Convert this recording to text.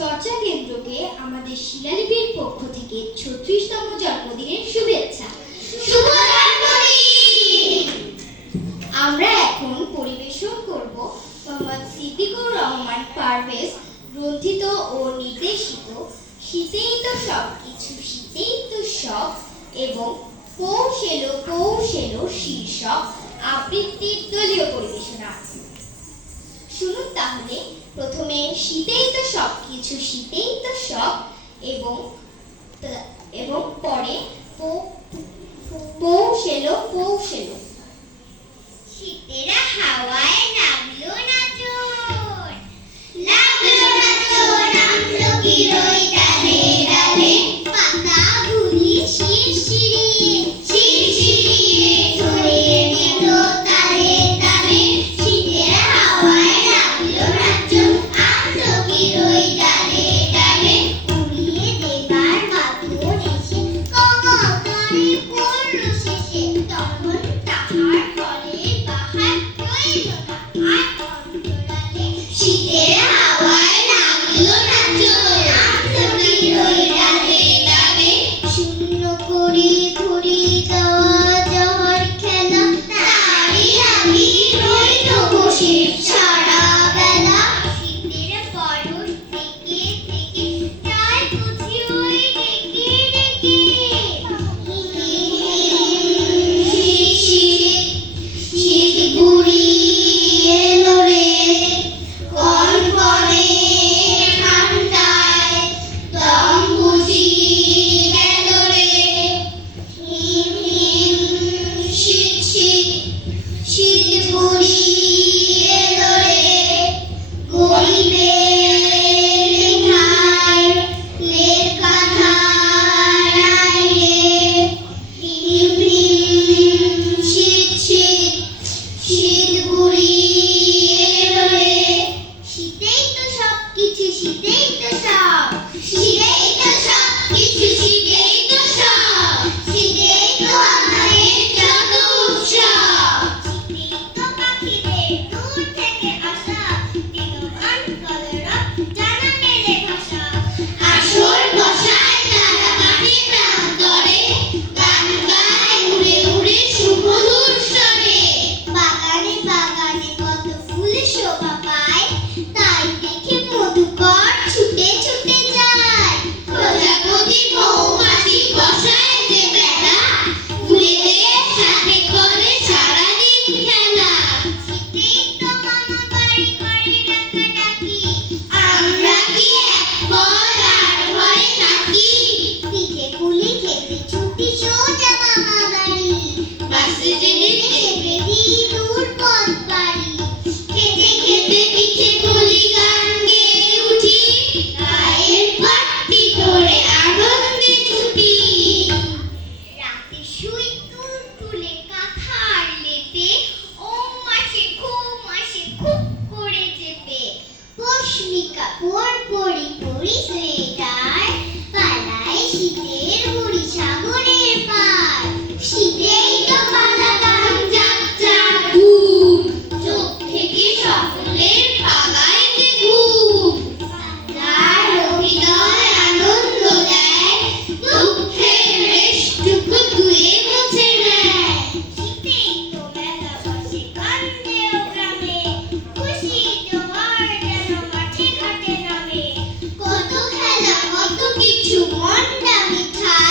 চর্চা কেন্দ্রকে আমাদের শিলালিপির পক্ষ থেকে 36তম জন্মদিনের শুভেচ্ছা। শুভ জন্মদিন! আমরা এখন পরিবেশন করব মোহাম্মদ সিদ্দিকুর রহমান পারভেজ গ্রন্থিত ও নির্দেশিত শীতেই তো সব কিছু শীতেই তো সব এবং পৌষ এলো শীর্ষক আবৃত্তির দলীয় পরিবেশনা। শুনুন তাহলে প্রথমে শীতেই তো সব কিছু শীতেই তো সব এবং পরে পৌষ এলো। শীতের হাওয়ায় নামলো নাচন, লাগলো নাচন, নামলো কি রই ডালে ডালে, পাতা গুলি শিরশিরিয়ে শিরশিরিয়ে ছড়িয়ে দিল তালে তালে। শীতের হাওয়ায় নামলো নাচন, নামলো কি রই ডালে ডালে, উড়িয়ে দেবার বাঁধন এসে কমা করে পড়ল শেষে, তখন তাহার ফলে বাহার রইল না আর অন্তরালে। শীতের হাওয়ায় নামলো নাচন, নামলো কি রই ডালে ডালে, শূন্য করে ঘুরি যাওয়া যাওয়ার খেলা, তারই আমি রইল বসে সারা বেলা। শীতের বরফ থেকে থেকে তাই বুঝি ওই ডেকে ডেকে, শীত ঘুরিয়ে এলো রে, কনকনে ঠান্ডায় দম বুঝি গেল রে। হিম হিম শীত শীত শীত ঘুরিয়ে এলো রে, গরিবের লেখায় লেখা ধারায় রে। হিম হিম শীত শীত শীত ঘুরিয়ে এলো রে। শীতেই তো সব কিছু শীতেই তো সব শীতেই তো সব কিছু শীতেই তো সব শীতেই তো আমাদের যত উৎসব। শীতেই তো পাখিদের দূর থেকে আসা বেগবান কলরব জানা মেলে ভাষা। আসর বসায় তারা কাটে প্রান্তরে, গান গায় উড়ে উড়ে সুমধুর স্বরে। বাগানে বাগানে কত ফুল শোভা